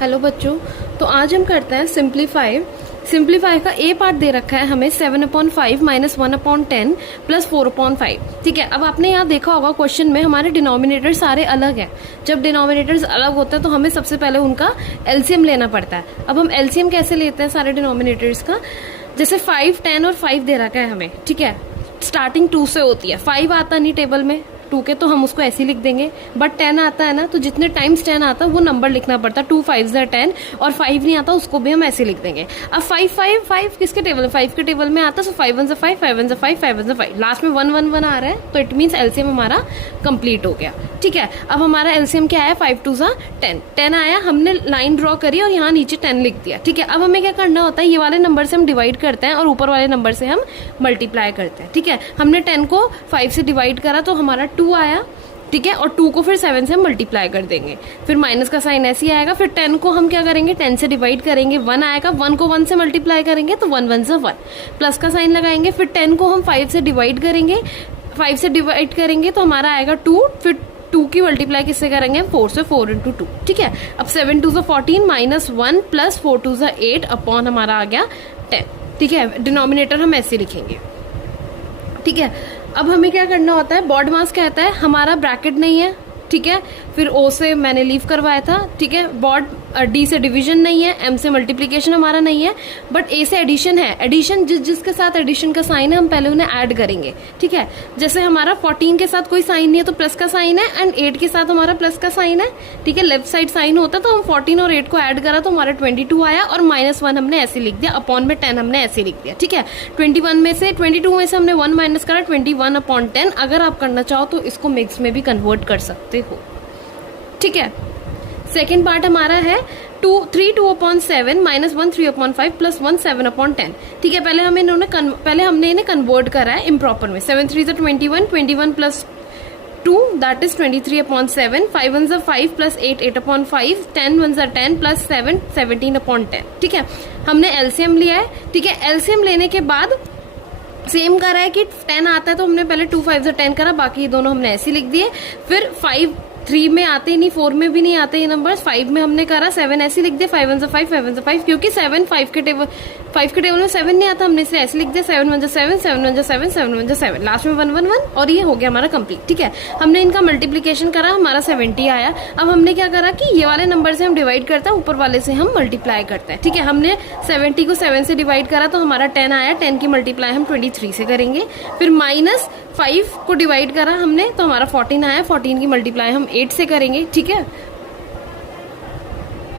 Hello बच्चों, तो आज हम करते हैं सिंप्लीफाई का ए पार्ट दे रखा है हमें 7/5 -1/10 प्लस 4/5। ठीक है, अब आपने यहाँ देखा होगा क्वेश्चन में हमारे डिनोमिनेटर सारे अलग हैं। जब डिनोमिनेटर्स अलग होते हैं तो हमें सबसे पहले उनका एलसीएम लेना पड़ता है। अब हम एलसीएम कैसे लेते हैं सारे डिनोमिनेटर्स का? जैसे 5, 10 और 5 दे रखा है हमें। ठीक है, स्टार्टिंग 2 से होती है। 5 आता नहीं टेबल में 2 के, तो हम उसको ऐसे ही लिख देंगे। बट 10 आता है ना, तो जितने टाइम्स 10 आता है वो नंबर लिखना पड़ता है। 2 5 10, और 5 नहीं आता उसको भी हम ऐसे लिख देंगे। अब 5 5 5 किसके टेबल में? 5 के टेबल में आता है। सो 5 1 5 5 1 5 5 1 5, लास्ट में 1 1 1 आ रहा है, तो इट मीन्स एलसीएम हमारा कंप्लीट हो गया। ठीक है, अब हमारा एलसीएम क्या है? 5 2 10 10 आया, हमने लाइन ड्रॉ करी और यहाँ नीचे 10 लिख दिया। ठीक है, अब हमें क्या करना होता है? ये वाले नंबर से हम डिवाइड करते हैं और ऊपर वाले नंबर से हम मल्टीप्लाई करते हैं। ठीक है, हमने 10 को 5 से डिवाइड करा तो हमारा 2 आया। ठीक है, और 2 को फिर 7 से हम मल्टीप्लाई कर देंगे। फिर माइनस का साइन ऐसे ही आएगा। फिर 10 को हम क्या करेंगे? 10 से डिवाइड करेंगे, 1 आएगा। 1 को 1 से मल्टीप्लाई करेंगे तो 1 1 1, प्लस का साइन लगाएंगे। फिर 10 को हम 5 से डिवाइड करेंगे, 5 से डिवाइड करेंगे तो हमारा आएगा 2। फिर 2 की मल्टीप्लाई किससे करेंगे? 4 से, 4 × 2। ठीक है, अब 7 2 14 -1 प्लस 4 2 8 अपॉन हमारा आ गया 10। ठीक है, डिनोमिनेटर हम ऐसे लिखेंगे। ठीक है, अब हमें क्या करना होता है? बॉड मास कहता है हमारा ब्रैकेट नहीं है। ठीक है, फिर ओ से मैंने लीव करवाया था। ठीक है, बॉड डी से डिवीजन नहीं है, एम से मल्टीप्लिकेशन हमारा नहीं है, बट ए से एडिशन है। एडिशन जिसके साथ एडिशन का साइन है हम पहले उन्हें ऐड करेंगे। ठीक है, जैसे हमारा 14 के साथ कोई साइन नहीं है तो प्लस का साइन है, एंड 8 के साथ हमारा प्लस का साइन है। ठीक है, लेफ्ट साइड साइन होता है, तो हम 14 और 8 को ऐड करा तो हमारा 22 आया, और -1 हमने ऐसे लिख दिया, अपॉन में 10 हमने ऐसे लिख दिया। ठीक है, 22 में से हमने 1 माइनस करा, 21/10। अगर आप करना चाहो तो इसको मिक्स में भी कन्वर्ट कर सकते हो। ठीक है, सेकेंड पार्ट हमारा है 3 2/7 -1 3/5 प्लस 1 7/10। ठीक है, पहले हमने इन्हें कन्वर्ट करा है इम्प्रॉपर में। 7 3 21, 21 plus 2 that is 23/7, 5 1 5 plus 8 8/5, 10 1 10 plus 7 17/10। ठीक है, हमने एलसीएम लिया है। ठीक है, एलसीएम लेने के बाद सेम करा है कि 10 आता है तो हमने पहले 2 5 10 करा, बाकी ये दोनों हमने ऐसे लिख दिए। फिर 5 3 में आते ही नहीं, 4 में भी नहीं आते ये नंबर्स। 5 में हमने करा 7 ऐसे लिख दिया, 5 1 5 5 1 5, क्योंकि 5 के टेबल में 7 नहीं आता, हमने इसे ऐसे लिख दिया 7 1 7 7 1 7 7 1 7, लास्ट में 1 1 1, और ये हो गया हमारा कंप्लीट। ठीक है, हमने इनका मल्टीप्लीकेशन करा, हमारा 70 आया। अब हमने क्या करा कि ये वाले नंबर से हम डिवाइड करते हैं, ऊपर वाले से हम मल्टीप्लाई करते हैं। ठीक है, हमने 70 को 7 से डिवाइड करा तो हमारा 10 आया, 10 की मल्टीप्लाई हम 23 से करेंगे। फिर -5 को डिवाइड करा हमने तो हमारा 14 आया, 14 की मल्टीप्लाई हम 8 से करेंगे। ठीक है,